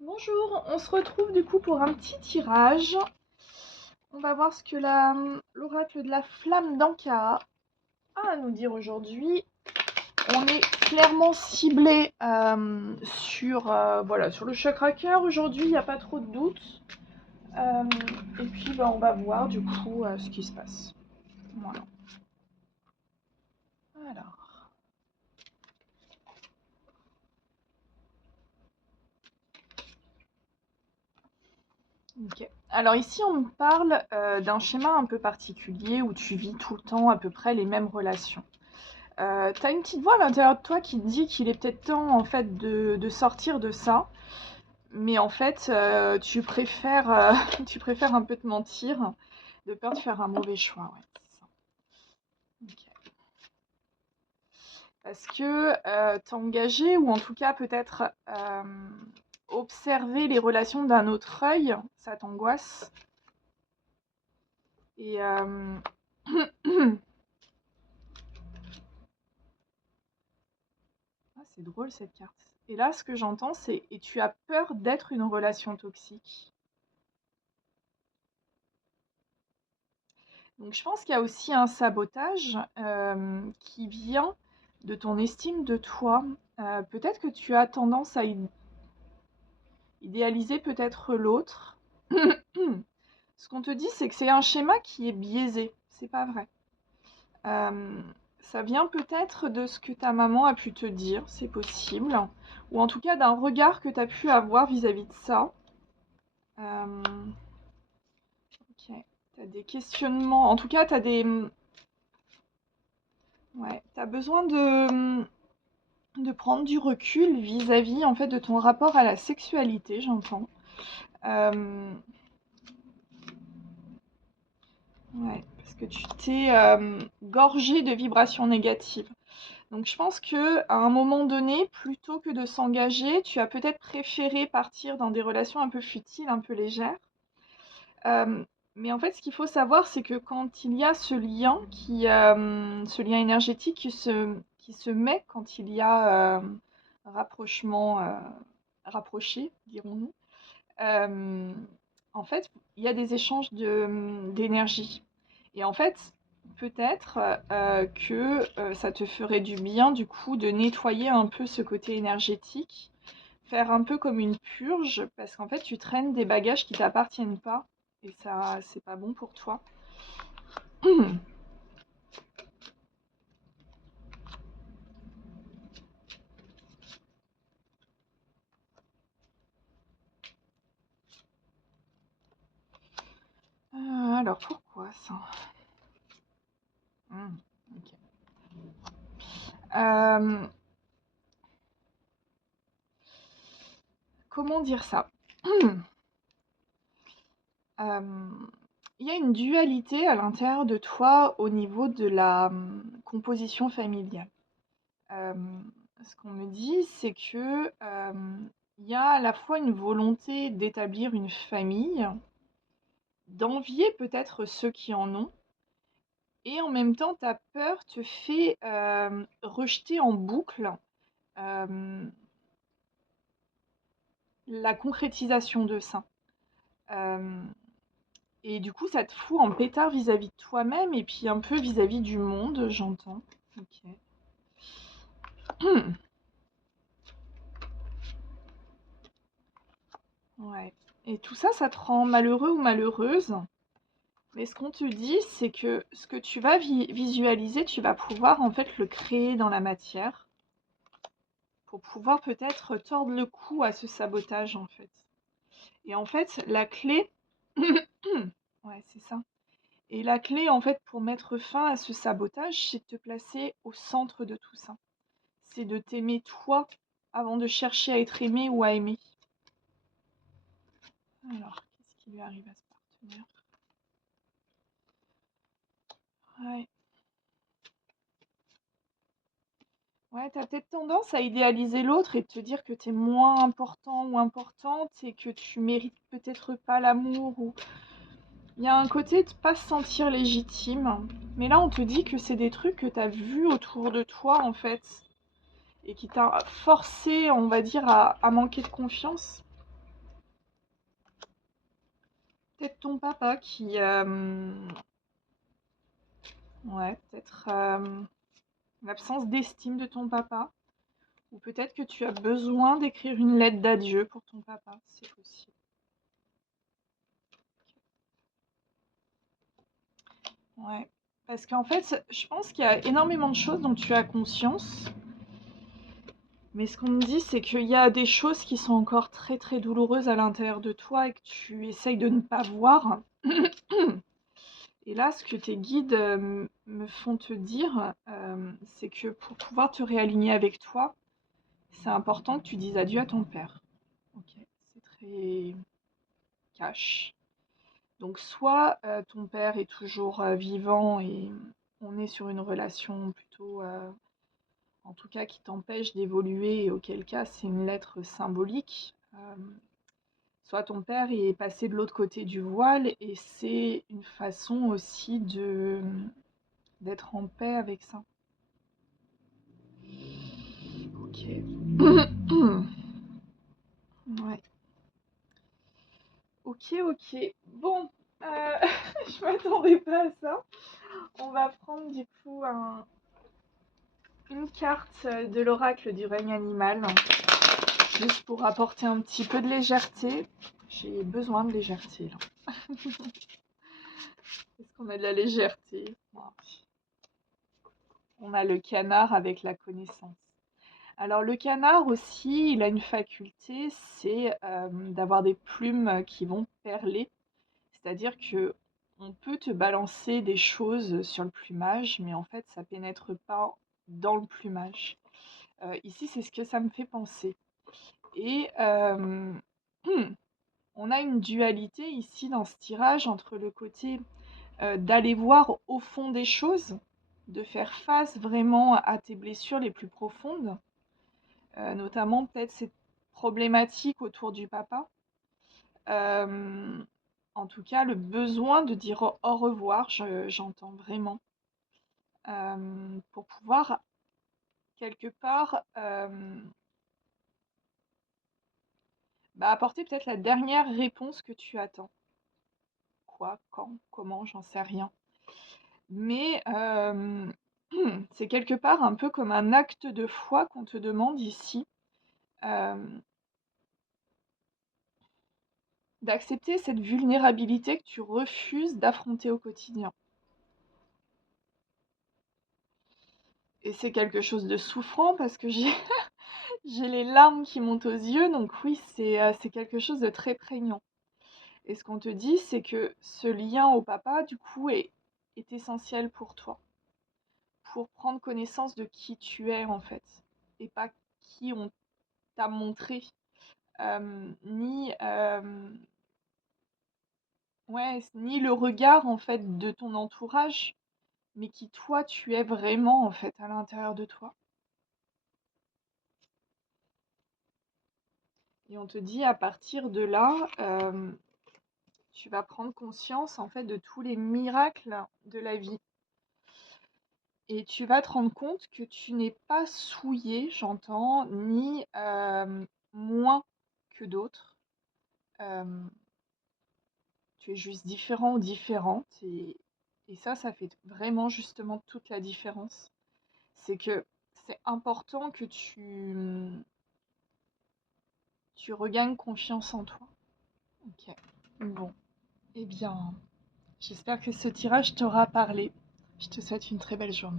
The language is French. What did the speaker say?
Bonjour, on se retrouve du coup pour un petit tirage. On va voir ce que l'oracle de la flamme d'Ankara a à nous dire aujourd'hui. On est clairement ciblé voilà, sur le chakra cœur aujourd'hui, il n'y a pas trop de doute. Et puis on va voir du coup ce qui se passe. Voilà. Alors. Ok. Alors ici, on me parle d'un schéma un peu particulier où tu vis tout le temps à peu près les mêmes relations. T'as une petite voix à l'intérieur de toi qui te dit qu'il est peut-être temps en fait de sortir de ça, mais en fait tu préfères un peu te mentir, de peur de faire un mauvais choix, ouais, c'est ça. Ok. Parce que t'es engagé ou en tout cas peut-être observer les relations d'un autre œil, ça t'angoisse. Et ah, c'est drôle cette carte. Et là, ce que j'entends, c'est et tu as peur d'être une relation toxique. Donc je pense qu'il y a aussi un sabotage qui vient de ton estime de toi. Peut-être que tu as tendance à idéaliser peut-être l'autre. Ce qu'on te dit, c'est que c'est un schéma qui est biaisé. C'est pas vrai. Euh, Ça vient peut-être de ce que ta maman a pu te dire, c'est possible. Ou en tout cas d'un regard que tu as pu avoir vis-à-vis de ça. Euh, ok. Tu as des questionnements. En tout cas, tu as des. Ouais, tu as besoin de prendre du recul vis-à-vis en fait de ton rapport à la sexualité, j'entends. Euh, ouais, parce que tu t'es gorgé de vibrations négatives. Donc je pense que à un moment donné, plutôt que de s'engager, tu as peut-être préféré partir dans des relations un peu futiles, un peu légères. Euh, mais en fait, ce qu'il faut savoir, c'est que quand il y a ce lien énergétique qui se met quand il y a rapprochement, rapproché, dirons-nous, euh, en fait, il y a des échanges d'énergie. Et en fait, peut-être que ça te ferait du bien, du coup, de nettoyer un peu ce côté énergétique, faire un peu comme une purge, parce qu'en fait, tu traînes des bagages qui t'appartiennent pas, et ça, c'est pas bon pour toi. Alors, pourquoi ça? Ok. Euh, Comment dire ça? Euh, Il y a une dualité à l'intérieur de toi au niveau de la composition familiale. Euh, Ce qu'on me dit, c'est que il y a à la fois une volonté d'établir une famille, d'envier peut-être ceux qui en ont, et en même temps, ta peur te fait rejeter en boucle euh, la concrétisation de ça. Euh, et du coup, ça te fout en pétard vis-à-vis de toi-même et puis un peu vis-à-vis du monde, j'entends. Ok. Ouais. Et tout ça, ça te rend malheureux ou malheureuse. Mais ce qu'on te dit, c'est que ce que tu vas visualiser, tu vas pouvoir en fait le créer dans la matière pour pouvoir peut-être tordre le cou à ce sabotage en fait. Et en fait, la clé, ouais, c'est ça. Et la clé en fait pour mettre fin à ce sabotage, c'est de te placer au centre de tout ça. C'est de t'aimer toi avant de chercher à être aimé ou à aimer. Alors, qu'est-ce qui lui arrive à ce partenaire? Ouais. Ouais, t'as peut-être tendance à idéaliser l'autre et te dire que t'es moins important ou importante et que tu mérites peut-être pas l'amour ou il y a un côté de pas se sentir légitime. Mais là, on te dit que c'est des trucs que t'as vus autour de toi en fait et qui t'a forcé, on va dire, à manquer de confiance. peut-être ton papa qui... ouais, peut-être l'absence d'estime de ton papa. Ou peut-être que tu as besoin d'écrire une lettre d'adieu pour ton papa, c'est possible. Ouais. Parce qu'en fait, je pense qu'il y a énormément de choses dont tu as conscience. Mais ce qu'on me dit, c'est qu'il y a des choses qui sont encore très très douloureuses à l'intérieur de toi et que tu essayes de ne pas voir. Et là, ce que tes guides me font te dire, c'est que pour pouvoir te réaligner avec toi, c'est important que tu dises adieu à ton père. Ok, c'est très cash. Donc soit ton père est toujours vivant et on est sur une relation plutôt, en tout cas qui t'empêche d'évoluer, et auquel cas c'est une lettre symbolique. Soit ton père est passé de l'autre côté du voile et c'est une façon aussi d'être en paix avec ça. Ok. Ouais. Ok, ok. Bon, je m'attendais pas à ça. On va prendre du coup une carte de l'oracle du règne animal, juste pour apporter un petit peu de légèreté. J'ai besoin de légèreté là. Est-ce qu'on a de la légèreté? On a le canard avec la connaissance. Alors le canard aussi, il a une faculté, c'est d'avoir des plumes qui vont perler. C'est-à-dire que on peut te balancer des choses sur le plumage, mais en fait, ça pénètre pas dans le plumage. Ici, c'est ce que ça me fait penser. Et on a une dualité ici dans ce tirage entre le côté d'aller voir au fond des choses, de faire face vraiment à tes blessures les plus profondes, notamment peut-être cette problématique autour du papa. En tout cas, le besoin de dire au revoir, j'entends vraiment, pour pouvoir quelque part apporter peut-être la dernière réponse que tu attends. Quoi, quand, comment, j'en sais rien. Mais c'est quelque part un peu comme un acte de foi qu'on te demande ici, d'accepter cette vulnérabilité que tu refuses d'affronter au quotidien. Et c'est quelque chose de souffrant parce que j'ai j'ai les larmes qui montent aux yeux, donc oui, c'est quelque chose de très prégnant. Et ce qu'on te dit, c'est que ce lien au papa, du coup, est essentiel pour toi, pour prendre connaissance de qui tu es en fait, et pas qui on t'a montré, ni, ouais, ni le regard en fait de ton entourage, mais qui toi tu es vraiment en fait à l'intérieur de toi. Et on te dit à partir de là, tu vas prendre conscience en fait de tous les miracles de la vie. Et tu vas te rendre compte que tu n'es pas souillé, j'entends, ni moins que d'autres. Euh, Tu es juste différent ou différente. Et ça fait vraiment justement toute la différence. C'est que c'est important que tu regagnes confiance en toi. Ok. Bon. Eh bien, j'espère que ce tirage t'aura parlé. Je te souhaite une très belle journée.